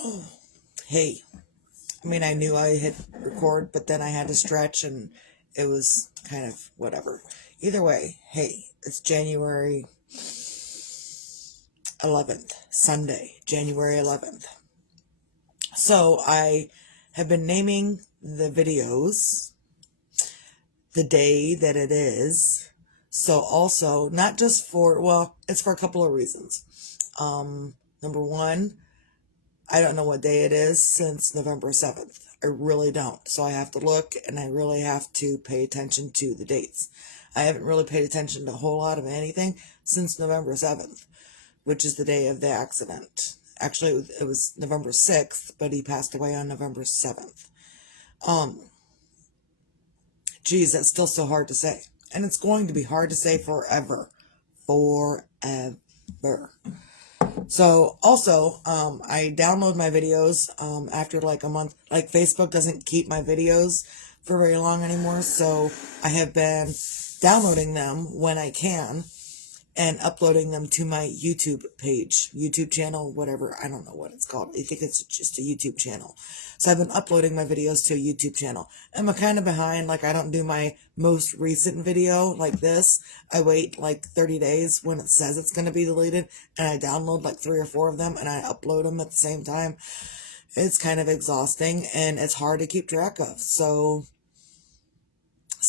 Oh, hey. I mean, I knew I hit record, but then I had to stretch and it was kind of whatever. Either way, hey, it's January 11th, Sunday, January 11th. So I have been naming the videos the day that it is. So also, not just for, well, it's for a couple of reasons. Number one, I don't know what day it is since November 7th. I really don't. So I have to look and I really have to pay attention to the dates. I haven't really paid attention to a whole lot of anything since November 7th, which is the day of the accident. Actually, it was November 6th, but he passed away on November 7th. Geez, that's still so hard to say. And it's going to be hard to say forever. Forever. So also, I download my videos after like a month. Like Facebook doesn't keep my videos for very long anymore, so I have been downloading them when I can and uploading them to my YouTube page, YouTube channel, whatever. I don't know what it's called. I think it's just a YouTube channel. So I've been uploading my videos to a YouTube channel. I'm kind of behind. Like, I don't do my most recent video like this. I wait like 30 days when it says it's going to be deleted, and I download like 3 or 4 of them and I upload them at the same time. It's kind of exhausting and it's hard to keep track of. So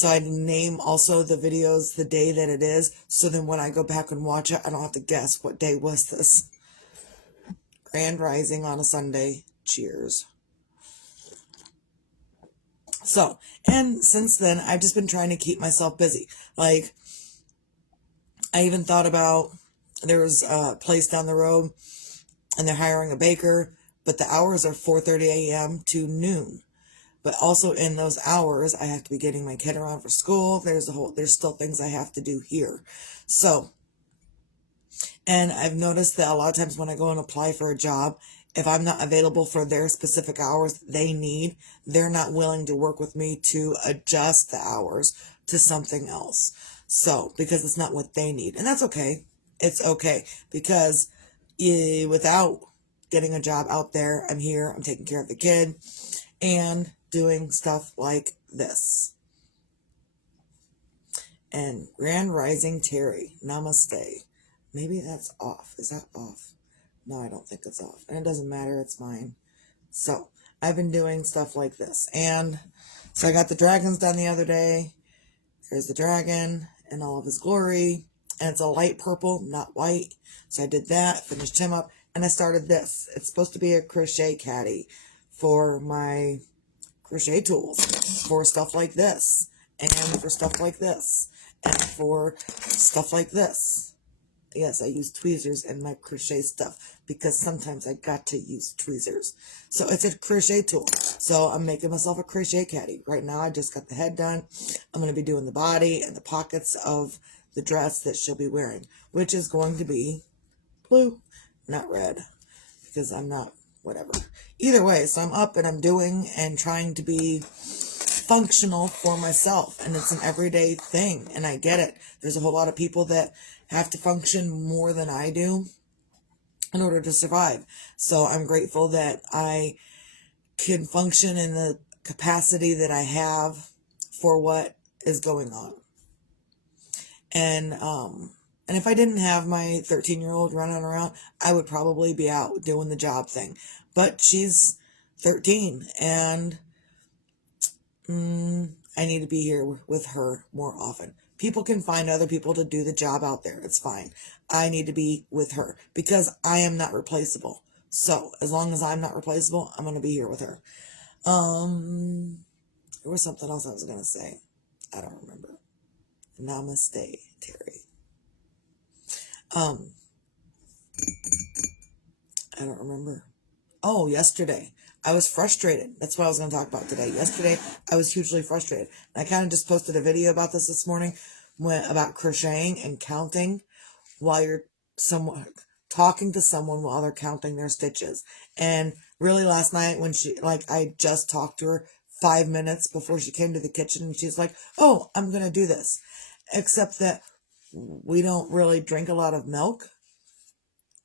I name also the videos the day that it is, so then when I go back and watch it, I don't have to guess what day was this. Grand Rising on a Sunday. Cheers. So, and since then, I've just been trying to keep myself busy. Like, I even thought about, there was a place down the road, and they're hiring a baker, but the hours are 4:30 a.m. to noon. But also in those hours, I have to be getting my kid around for school. There's still things I have to do here. So, and I've noticed that a lot of times when I go and apply for a job, if I'm not available for their specific hours they need, they're not willing to work with me to adjust the hours to something else. So, because it's not what they need. And that's okay. It's okay. Because without getting a job out there, I'm here, I'm taking care of the kid, and doing stuff like this. And Grand Rising Terry, namaste. Maybe that's off. Is that off? No, I don't think it's off. And it doesn't matter, it's mine. So, I've been doing stuff like this. And so I got the dragons done the other day. There's the dragon in all of his glory. And it's a light purple, not white. So I did that, finished him up, and I started this. It's supposed to be a crochet caddy for my crochet tools, for stuff like this, and for stuff like this, and for stuff like this. Yes, I use tweezers in my crochet stuff because sometimes I got to use tweezers. So it's a crochet tool. So I'm making myself a crochet caddy. Right now I just got the head done. I'm going to be doing the body and the pockets of the dress that she'll be wearing, which is going to be blue, not red, because I'm not, whatever. Either way, so I'm up and I'm doing and trying to be functional for myself, and it's an everyday thing, and I get it. There's a whole lot of people that have to function more than I do in order to survive. So I'm grateful that I can function in the capacity that I have for what is going on. And if I didn't have my 13-year-old running around, I would probably be out doing the job thing. But she's 13, and I need to be here with her more often. People can find other people to do the job out there. It's fine. I need to be with her because I am not replaceable. So as long as I'm not replaceable, I'm going to be here with her. There was something else I was going to say. I don't remember. Namaste, Terry. I don't remember. Oh, yesterday. I was frustrated. That's what I was going to talk about today. Yesterday, I was hugely frustrated. And I kind of just posted a video about this morning, about crocheting and counting while you're talking to someone while they're counting their stitches. And really last night when I just talked to her 5 minutes before she came to the kitchen, and she's like, oh, I'm going to do this. Except that we don't really drink a lot of milk.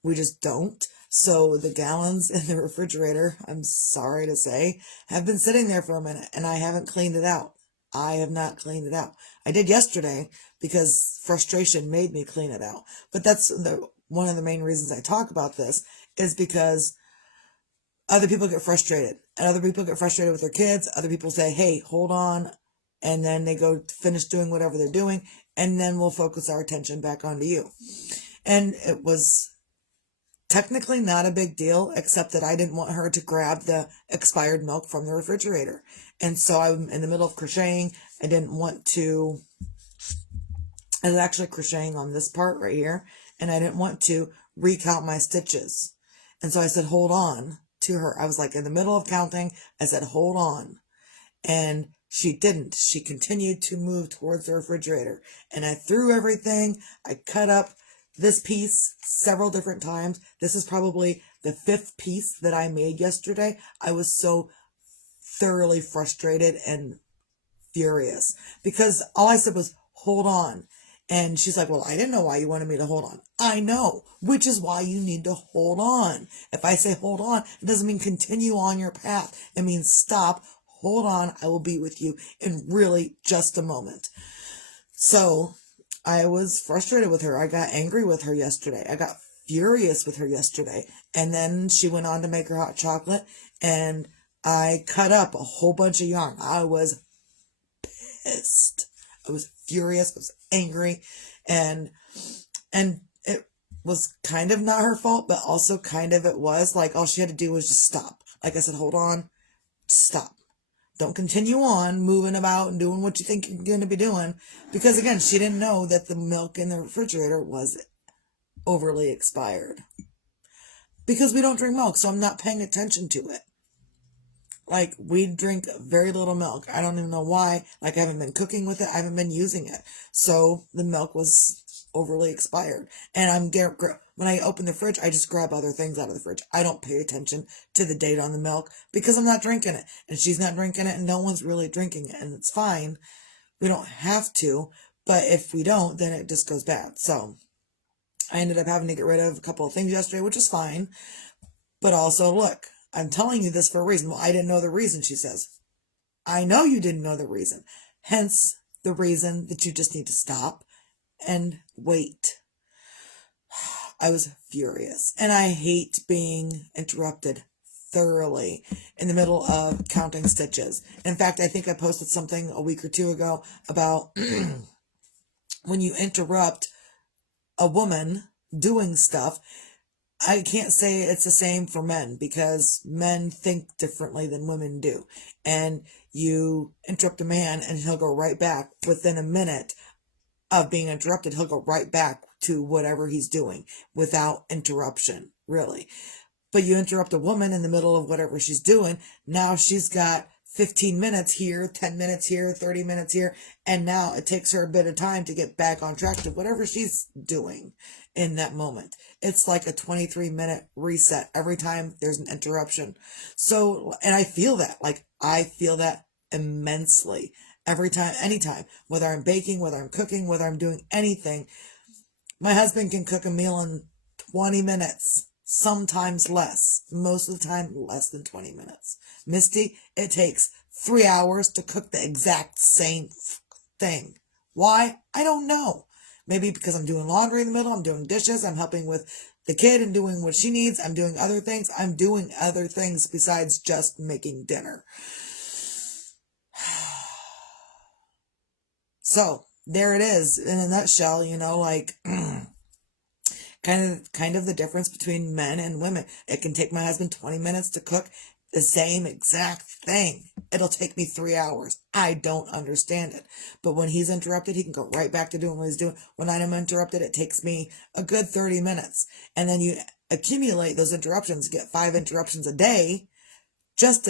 We just don't. So the gallons in the refrigerator, I'm sorry to say, have been sitting there for a minute and I haven't cleaned it out. I have not cleaned it out. I did yesterday because frustration made me clean it out. But that's one of the main reasons I talk about this is because other people get frustrated and other people get frustrated with their kids. Other people say, hey, hold on. And then they go finish doing whatever they're doing. And then we'll focus our attention back onto you. And it was technically not a big deal, except that I didn't want her to grab the expired milk from the refrigerator. And so I'm in the middle of crocheting. I was actually crocheting on this part right here, and I didn't want to recount my stitches. And so I said, hold on to her. I was like in the middle of counting. I said, hold on. And she didn't. She continued to move towards the refrigerator. And I threw everything. I cut up this piece several different times. This is probably the 5th piece that I made yesterday. I was so thoroughly frustrated and furious because all I said was, hold on. And she's like, well, I didn't know why you wanted me to hold on. I know, which is why you need to hold on. If I say hold on, it doesn't mean continue on your path. It means stop, hold on. I will be with you in really just a moment. So I was frustrated with her. I got angry with her yesterday. I got furious with her yesterday. And then she went on to make her hot chocolate and I cut up a whole bunch of yarn. I was pissed. I was furious. I was angry. And it was kind of not her fault, but also kind of it was. Like all she had to do was just stop. Like I said, hold on, stop. Don't continue on moving about and doing what you think you're going to be doing. Because again, she didn't know that the milk in the refrigerator was overly expired. Because we don't drink milk, so I'm not paying attention to it. Like, we drink very little milk. I don't even know why. Like, I haven't been cooking with it. I haven't been using it. So, the milk was overly expired. And when I open the fridge, I just grab other things out of the fridge. I don't pay attention to the date on the milk because I'm not drinking it. And she's not drinking it, and no one's really drinking it. And it's fine. We don't have to. But if we don't, then it just goes bad. So, I ended up having to get rid of a couple of things yesterday, which is fine. But also, look, I'm telling you this for a reason. Well, I didn't know the reason, she says. I know you didn't know the reason. Hence, the reason that you just need to stop and wait. I was furious. And I hate being interrupted thoroughly in the middle of counting stitches. In fact, I think I posted something a week or two ago about when you interrupt a woman doing stuff. I can't say it's the same for men because men think differently than women do. And you interrupt a man and he'll go right back within a minute of being interrupted. He'll go right back to whatever he's doing without interruption, really. But you interrupt a woman in the middle of whatever she's doing. Now she's got 15 minutes here, 10 minutes here, 30 minutes here. And now it takes her a bit of time to get back on track to whatever she's doing in that moment. It's like a 23-minute reset every time there's an interruption. So, and I feel that, immensely every time, anytime, whether I'm baking, whether I'm cooking, whether I'm doing anything. My husband can cook a meal in 20 minutes, sometimes less, most of the time less than 20 minutes. Misty, it takes 3 hours to cook the exact same thing. Why? I don't know. Maybe because I'm doing laundry in the middle, I'm doing dishes, I'm helping with the kid and doing what she needs, I'm doing other things. I'm doing other things besides just making dinner. So, there it is in a nutshell, kind of the difference between men and women. It can take my husband 20 minutes to cook the same exact thing. It'll take me 3 hours. I don't understand it. But when he's interrupted, he can go right back to doing what he's doing. When I'm interrupted, it takes me a good 30 minutes. And then you accumulate those interruptions, get 5 interruptions a day, just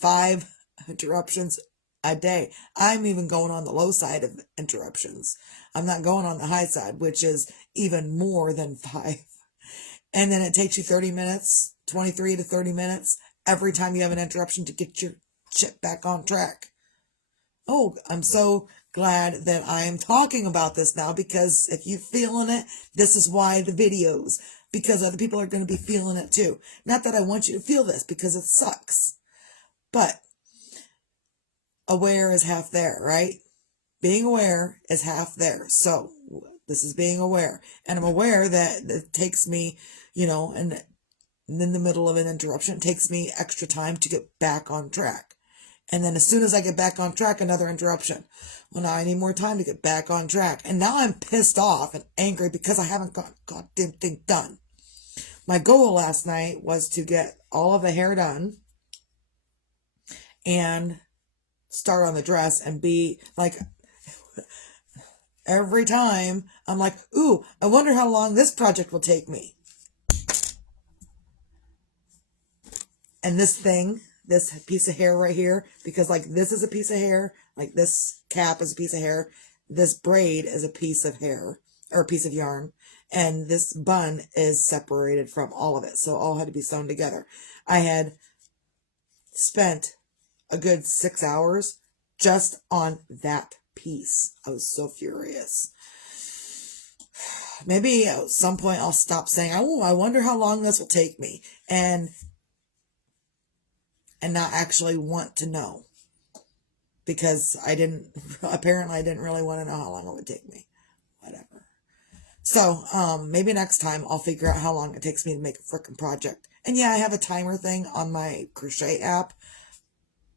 5 interruptions a day. I'm even going on the low side of interruptions. I'm not going on the high side, which is even more than 5. And then it takes you 30 minutes, 23 to 30 minutes every time you have an interruption to get your shit back on track. Oh, I'm so glad that I'm talking about this now because if you're feeling it, this is why the videos. because other people are going to be feeling it too. Not that I want you to feel this because it sucks, but aware is half there, right? Being aware is half there. So this is being aware, and I'm aware that it takes me, and in the middle of an interruption, it takes me extra time to get back on track. And then as soon as I get back on track, another interruption. Well, now I need more time to get back on track. And now I'm pissed off and angry because I haven't got goddamn thing done. My goal last night was to get all of the hair done and start on the dress and be like, every time I'm like, ooh, I wonder how long this project will take me. And this piece of hair right here, because like this is a piece of hair, like this cap is a piece of hair, this braid is a piece of hair, or a piece of yarn, and this bun is separated from all of it. So all had to be sewn together. I had spent a good 6 hours just on that piece. I was so furious. Maybe at some point I'll stop saying, oh, I wonder how long this will take me. And not actually want to know, because apparently I didn't really want to know how long it would take me. Whatever. So, maybe next time I'll figure out how long it takes me to make a freaking project. And yeah, I have a timer thing on my crochet app,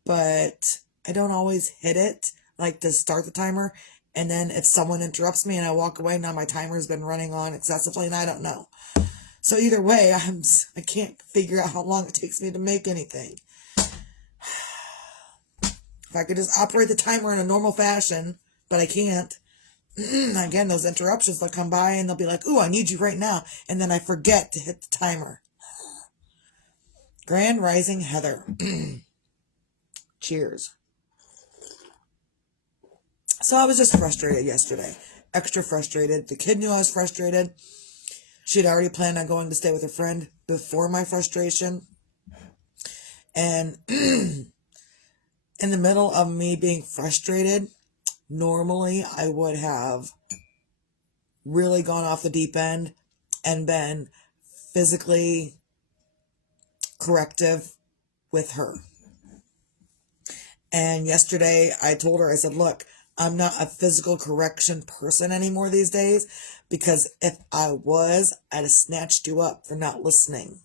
but I don't always hit it, like to start the timer. And then if someone interrupts me and I walk away, now my timer's been running on excessively and I don't know. So either way, I can't figure out how long it takes me to make anything. If I could just operate the timer in a normal fashion, but I can't. Again, those interruptions, they'll come by and they'll be like, ooh, I need you right now. And then I forget to hit the timer. Grand Rising Heather. Cheers. So I was just frustrated yesterday. Extra frustrated. The kid knew I was frustrated. She had already planned on going to stay with a friend before my frustration. And in the middle of me being frustrated, normally I would have really gone off the deep end and been physically corrective with her. And yesterday I told her, I said, look, I'm not a physical correction person anymore these days, because if I was, I'd have snatched you up for not listening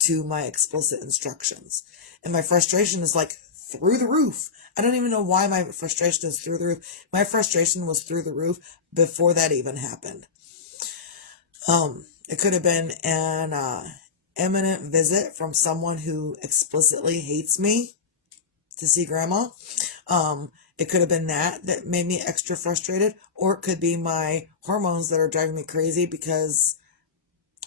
to my explicit instructions. And my frustration is like through the roof. I don't even know why my frustration is through the roof. My frustration was through the roof before that even happened. It could have been an imminent visit from someone who explicitly hates me to see grandma. It could have been that made me extra frustrated, or it could be my hormones that are driving me crazy, because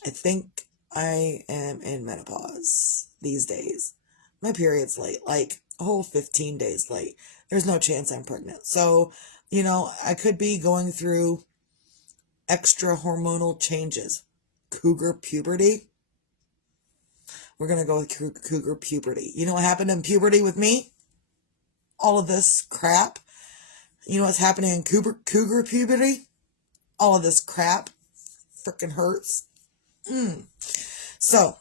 I think I am in menopause these days. My period's late, like a whole 15 days late. There's no chance I'm pregnant. So, I could be going through extra hormonal changes. Cougar puberty. We're going to go with cougar puberty. You know what happened in puberty with me? All of this crap. You know what's happening in cougar puberty? All of this crap. Freaking hurts. So,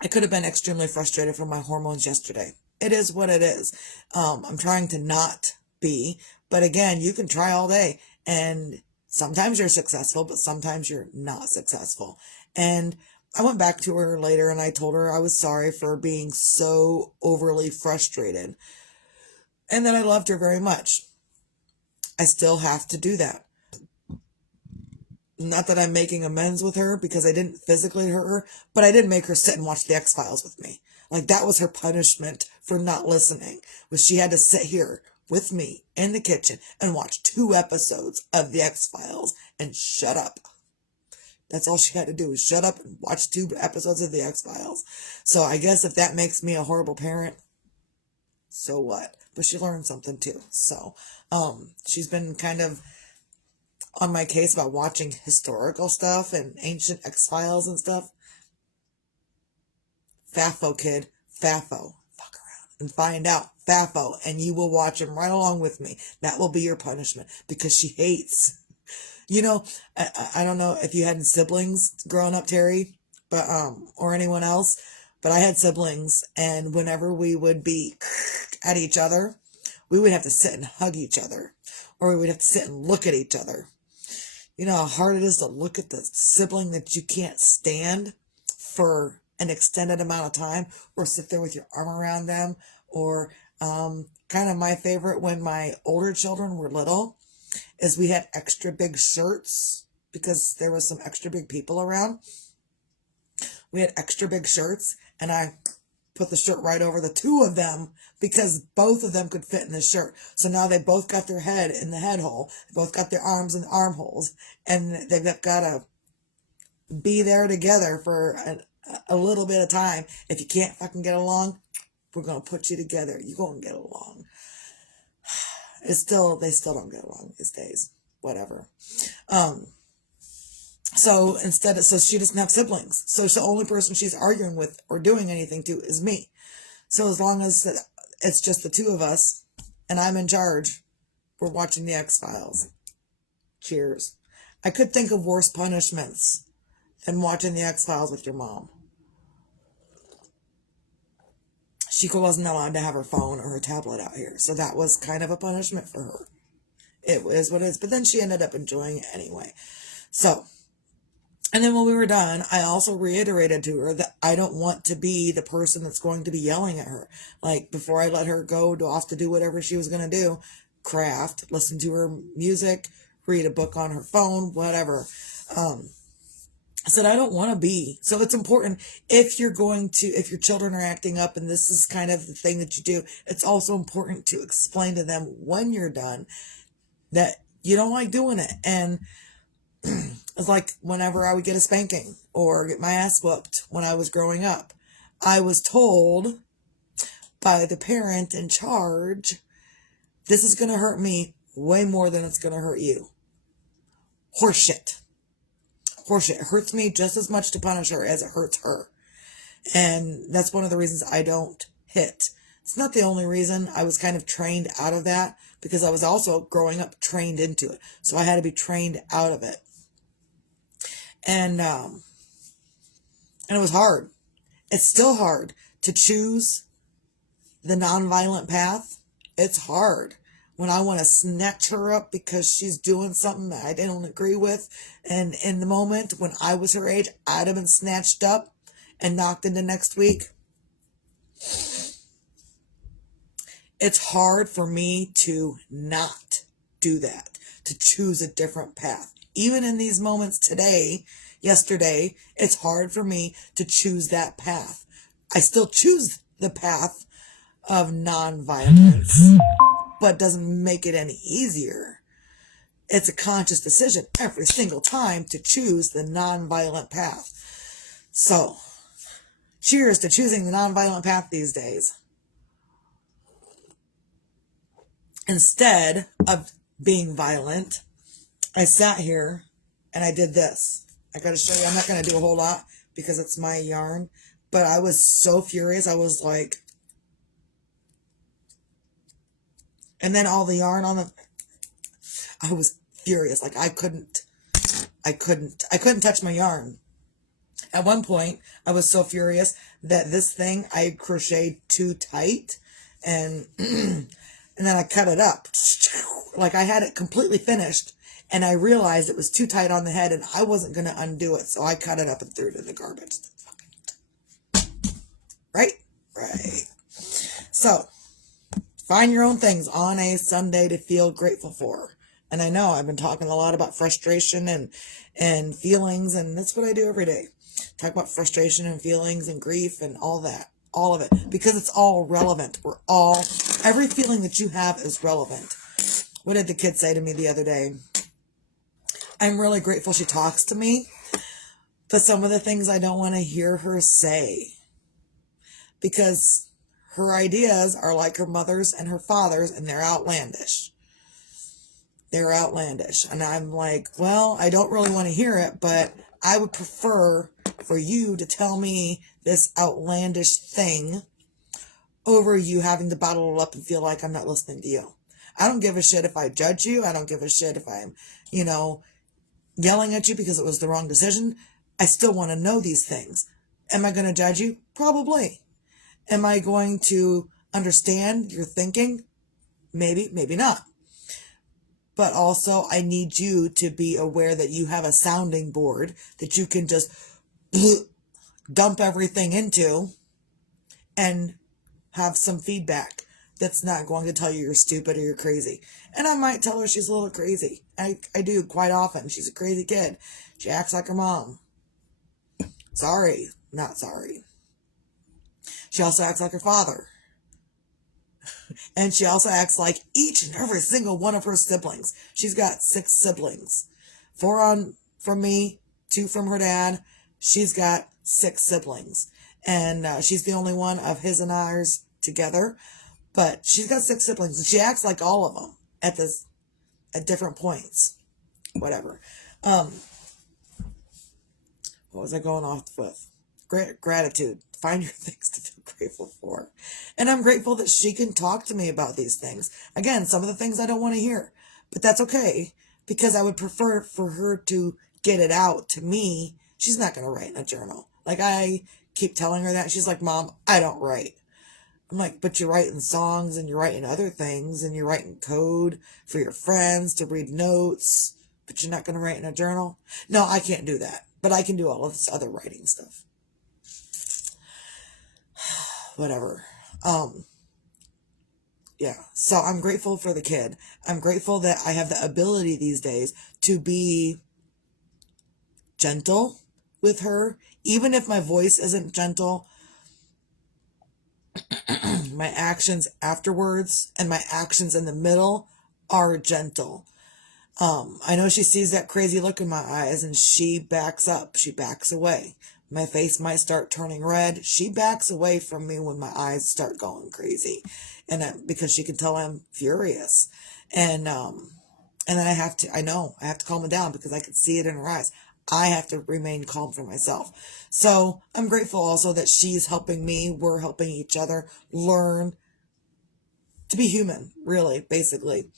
I could have been extremely frustrated from my hormones yesterday. It is what it is. I'm trying to not be, but again, you can try all day, and sometimes you're successful, but sometimes you're not successful. And I went back to her later and I told her I was sorry for being so overly frustrated and that I loved her very much. I still have to do that. Not that I'm making amends with her, because I didn't physically hurt her, but I did make her sit and watch the X-Files with me. Like, that was her punishment for not listening, was she had to sit here with me in the kitchen and watch 2 episodes of the X-Files and shut up. That's all she had to do, was shut up and watch 2 episodes of the X-Files. So I guess if that makes me a horrible parent, so what? But she learned something too. So, she's been kind of on my case about watching historical stuff and ancient X-Files and stuff. Fafo, kid. Fafo. Fuck around and find out. Fafo. And you will watch him right along with me. That will be your punishment, because she hates You know, I don't know if you had siblings growing up, Terry, but or anyone else, but I had siblings, and whenever we would be at each other, we would have to sit and hug each other, or we would have to sit and look at each other. You know how hard it is to look at the sibling that you can't stand for an extended amount of time, or sit there with your arm around them, or kind of my favorite when my older children were little is we had extra big shirts because there was some extra big people around. We had extra big shirts, and I put the shirt right over the two of them because both of them could fit in the shirt. So now they both got their head in the head hole. They both got their arms in the armholes, and they've got to be there together for a little bit of time. If you can't fucking get along, we're going to put you together. You're going to get along. They still don't get along these days. Whatever. So she doesn't have siblings. So the only person she's arguing with or doing anything to is me. So as long as it's just the two of us and I'm in charge, we're watching the X-Files. Cheers. I could think of worse punishments than watching the X-Files with your mom. She wasn't allowed to have her phone or her tablet out here. So that was kind of a punishment for her. It is what it is. But then she ended up enjoying it anyway. So, and then when we were done, I also reiterated to her that I don't want to be the person that's going to be yelling at her. Like, before I let her go off to do whatever she was going to do, craft, listen to her music, read a book on her phone, whatever. I said, I don't want to be. So it's important if your children are acting up and this is kind of the thing that you do, it's also important to explain to them when you're done that you don't like doing it. And it's like whenever I would get a spanking or get my ass whooped when I was growing up, I was told by the parent in charge, this is going to hurt me way more than it's going to hurt you. Horseshit. It hurts me just as much to punish her as it hurts her. And that's one of the reasons I don't hit. It's not the only reason. I was kind of trained out of that because I was also growing up trained into it. So I had to be trained out of it. And it was hard. It's still hard to choose the nonviolent path. It's hard when I want to snatch her up because she's doing something that I don't agree with. And in the moment when I was her age, I'd have been snatched up and knocked into next week. It's hard for me to not do that, to choose a different path. Even in these moments yesterday, it's hard for me to choose that path. I still choose the path of nonviolence, but doesn't make it any easier. It's a conscious decision every single time to choose the nonviolent path. So, cheers to choosing the nonviolent path these days. Instead of being violent, I sat here and I did this. I got to show you. I'm not going to do a whole lot because it's my yarn, but I was so furious. I was like, and then all the yarn I was furious. Like I couldn't touch my yarn. At one point, I was so furious that this thing I crocheted too tight and and then I cut it up. Like I had it completely finished and I realized it was too tight on the head and I wasn't going to undo it. So I cut it up and threw it in the garbage. Right? Right. So, find your own things on a Sunday to feel grateful for. And I know I've been talking a lot about frustration and feelings, and that's what I do every day. Talk about frustration and feelings and grief and all that. All of it. Because it's all relevant. Every feeling that you have is relevant. What did the kid say to me the other day? I'm really grateful she talks to me, but some of the things I don't want to hear her say. Because her ideas are like her mother's and her father's, and they're outlandish. They're outlandish. And I'm like, well, I don't really want to hear it, but I would prefer for you to tell me this outlandish thing over you having to bottle it up and feel like I'm not listening to you. I don't give a shit if I judge you. I don't give a shit if I'm, yelling at you because it was the wrong decision. I still want to know these things. Am I going to judge you? Probably. Am I going to understand your thinking? Maybe, maybe not. But also, I need you to be aware that you have a sounding board that you can just dump everything into and have some feedback that's not going to tell you you're stupid or you're crazy. And I might tell her she's a little crazy. I do quite often. She's a crazy kid. She acts like her mom. Sorry, not sorry. She also acts like her father. And she also acts like each and every single one of her siblings. She's got 6 siblings. 4 from me, 2 from her dad. She's got 6 siblings. And she's the only one of his and ours together. But she's got 6 siblings. And she acts like all of them at different points. Whatever. What was I going off with? Gratitude. Find your things to feel grateful for. And I'm grateful that she can talk to me about these things. Again, some of the things I don't want to hear. But that's okay. Because I would prefer for her to get it out to me. She's not going to write in a journal. Like, I keep telling her that. She's like, Mom, I don't write. I'm like, but you're writing songs and you're writing other things. And you're writing code for your friends to read notes. But you're not going to write in a journal? No, I can't do that. But I can do all of this other writing stuff. Whatever. Yeah. So I'm grateful for the kid. I'm grateful that I have the ability these days to be gentle with her. Even if my voice isn't gentle, my actions afterwards and my actions in the middle are gentle. I know she sees that crazy look in my eyes and she backs up. She backs away. My face might start turning red. She backs away from me when my eyes start going crazy. And because she can tell I'm furious. And then I have to calm it down because I can see it in her eyes. I have to remain calm for myself. So I'm grateful also that she's helping me. We're helping each other learn to be human, really, basically.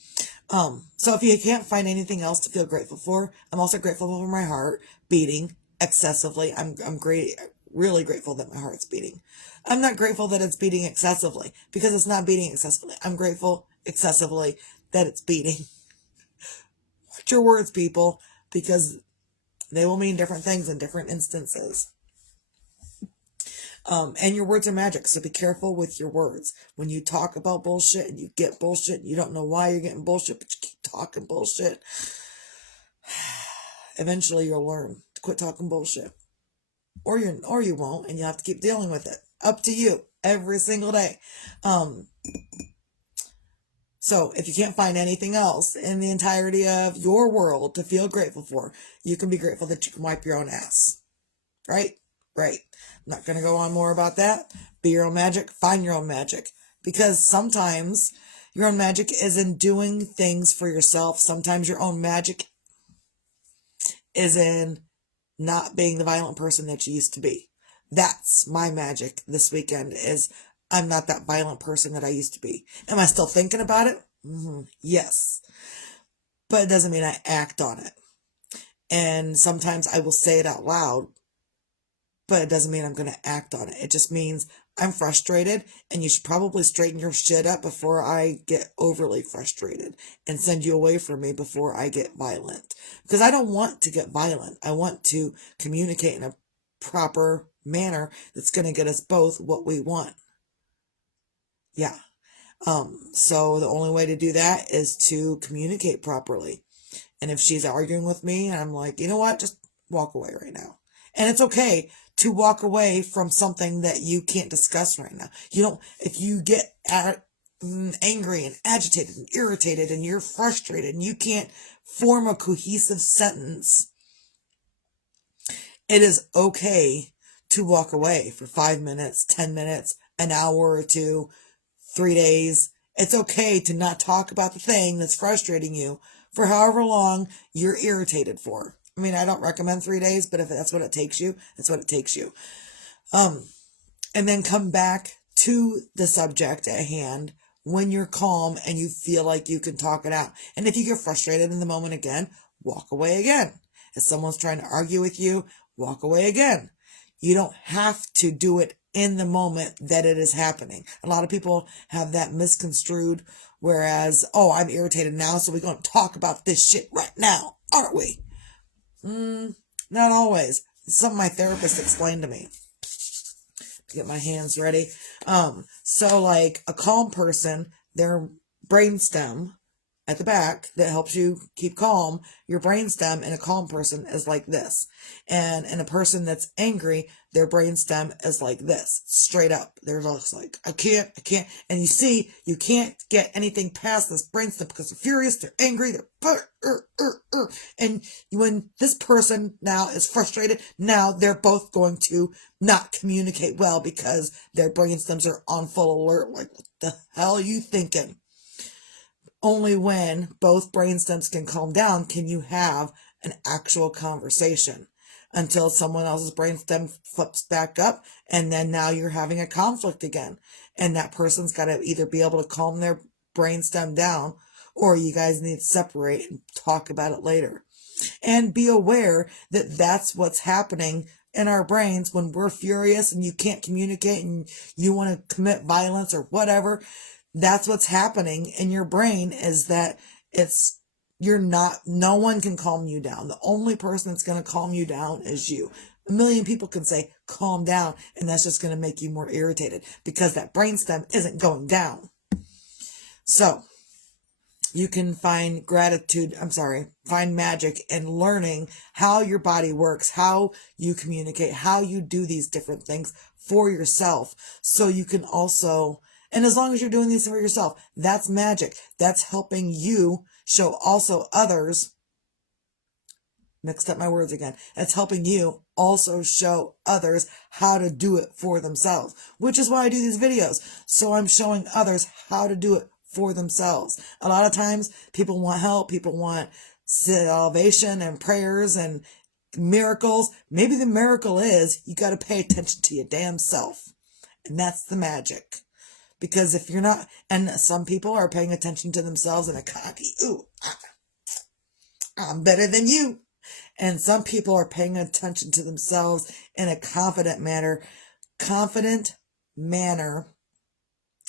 So if you can't find anything else to feel grateful for, I'm also grateful for my heart beating excessively. I'm really grateful that my heart's beating. I'm not grateful that it's beating excessively because it's not beating excessively. I'm grateful excessively that it's beating. Watch your words, people, because they will mean different things in different instances. And your words are magic, so be careful with your words. When you talk about bullshit and you get bullshit, and you don't know why you're getting bullshit, but you keep talking bullshit, eventually you'll learn to quit talking bullshit. Or you won't, and you'll have to keep dealing with it. Up to you, every single day. So if you can't find anything else in the entirety of your world to feel grateful for, you can be grateful that you can wipe your own ass. Right? Right. I'm not going to go on more about that. Be your own magic. Find your own magic. Because sometimes your own magic is in doing things for yourself. Sometimes your own magic is in not being the violent person that you used to be. That's my magic this weekend is I'm not that violent person that I used to be. Am I still thinking about it? Yes. But it doesn't mean I act on it. And sometimes I will say it out loud, but it doesn't mean I'm going to act on it. It just means I'm frustrated and you should probably straighten your shit up before I get overly frustrated and send you away from me before I get violent. Because I don't want to get violent. I want to communicate in a proper manner that's going to get us both what we want. Yeah. So the only way to do that is to communicate properly. And if she's arguing with me and I'm like, you know what, just walk away right now. And it's okay to walk away from something that you can't discuss right now. If you get angry and agitated and irritated and you're frustrated and you can't form a cohesive sentence, it is okay to walk away for 5 minutes, 10 minutes, an hour or 2, 3 days. It's okay to not talk about the thing that's frustrating you for however long you're irritated for. I mean, I don't recommend 3 days, but if that's what it takes you, that's what it takes you. And then come back to the subject at hand when you're calm and you feel like you can talk it out. And if you get frustrated in the moment again, walk away again. If someone's trying to argue with you, walk away again. You don't have to do it in the moment that it is happening. A lot of people have that misconstrued, whereas, oh, I'm irritated now, so we're going to talk about this shit right now, aren't we? Not always. It's something my therapist explained to me. Get my hands ready. So like a calm person, their brainstem at the back that helps you keep calm, your brainstem in a calm person is like this. And in a person that's angry, their brainstem is like this, straight up. They're just like, I can't. And you see, you can't get anything past this brainstem because they're furious, they're angry, and when this person now is frustrated, now they're both going to not communicate well because their brainstems are on full alert. Like, what the hell are you thinking? Only when both brainstems can calm down can you have an actual conversation, until someone else's brainstem flips back up, and then now you're having a conflict again. And that person's got to either be able to calm their brainstem down, or you guys need to separate and talk about it later. And be aware that that's what's happening in our brains when we're furious and you can't communicate and you want to commit violence or whatever. That's what's happening in your brain, is that no one can calm you down. The only person that's going to calm you down is you. A million people can say, calm down, and that's just going to make you more irritated because that brainstem isn't going down. So you can find magic in learning how your body works, how you communicate, how you do these different things for yourself. So you can also, and as long as you're doing these for yourself, that's magic. That's helping you show also others. Mixed up my words again. It's helping you also show others how to do it for themselves, which is why I do these videos. So I'm showing others how to do it for themselves. A lot of times people want help. People want salvation and prayers and miracles. Maybe the miracle is you got to pay attention to your damn self. And that's the magic. Because if you're not, and some people are paying attention to themselves in a cocky, I'm better than you. And some people are paying attention to themselves in a confident manner.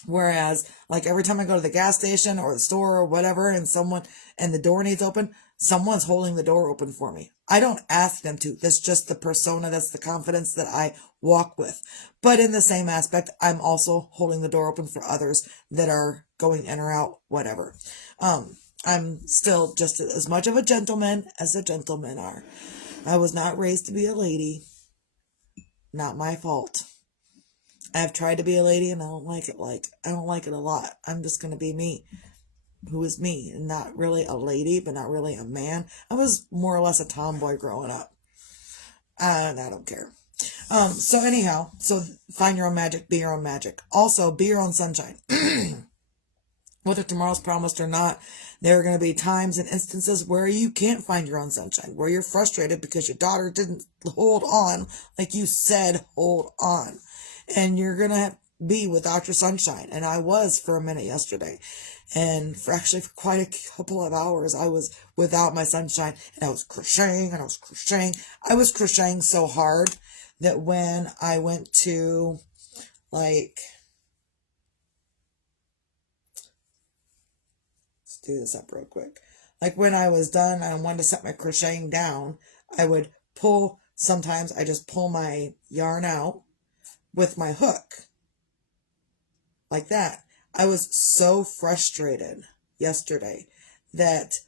Whereas, like every time I go to the gas station or the store or whatever, and the door needs open, someone's holding the door open for me. I don't ask them to. That's just the persona. That's the confidence that I walk with. But in the same aspect, I'm also holding the door open for others that are going in or out, whatever. I'm still just as much of a gentleman as the gentlemen are. I was not raised to be a lady. Not my fault. I've tried to be a lady and I don't like it a lot. I'm just going to be me, who is me, and not really a lady, but not really a man. I was more or less a tomboy growing up. I don't care. So anyhow, find your own magic, be your own magic. Also, be your own sunshine. Whether tomorrow's promised or not, there are going to be times and instances where you can't find your own sunshine, where you're frustrated because your daughter didn't hold on like you said, hold on. And you're going to be without your sunshine. And I was for a minute yesterday. And for quite a couple of hours, I was without my sunshine. And I was crocheting. I was crocheting so hard that when I went to, do this up real quick. Like when I was done, I wanted to set my crocheting down. Sometimes I just pull my yarn out with my hook. Like that. I was so frustrated yesterday that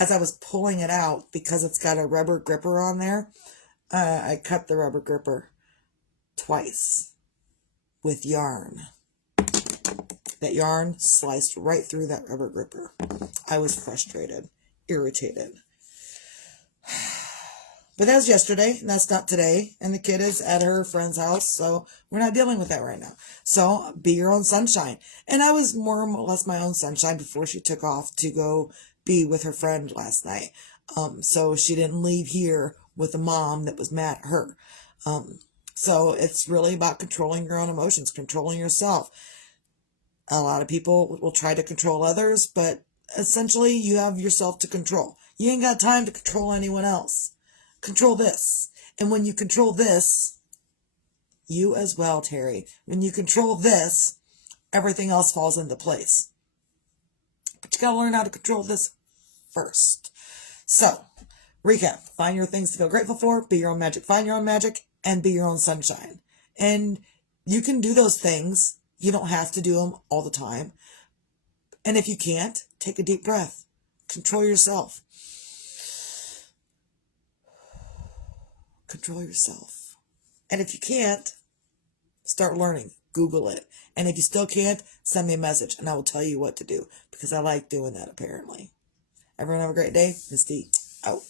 as I was pulling it out, because it's got a rubber gripper on there, I cut the rubber gripper twice with yarn. That yarn sliced right through that rubber gripper. I was frustrated, irritated. But that was yesterday, and that's not today. And the kid is at her friend's house, so we're not dealing with that right now. So be your own sunshine. And I was more or less my own sunshine before she took off to go be with her friend last night. So she didn't leave here with a mom that was mad at her. So it's really about controlling your own emotions, controlling yourself. A lot of people will try to control others, but essentially you have yourself to control. You ain't got time to control anyone else. control this. And when you control this, you as well, Terry, when you control this, everything else falls into place. But you got to learn how to control this first. So, recap. Find your things to feel grateful for. Be your own magic. Find your own magic. And be your own sunshine. And you can do those things. You don't have to do them all the time. And if you can't, take a deep breath. Control yourself. Control yourself. And if you can't, start learning. Google it. And if you still can't, send me a message and I will tell you what to do because I like doing that apparently. Everyone have a great day. Miss D, out.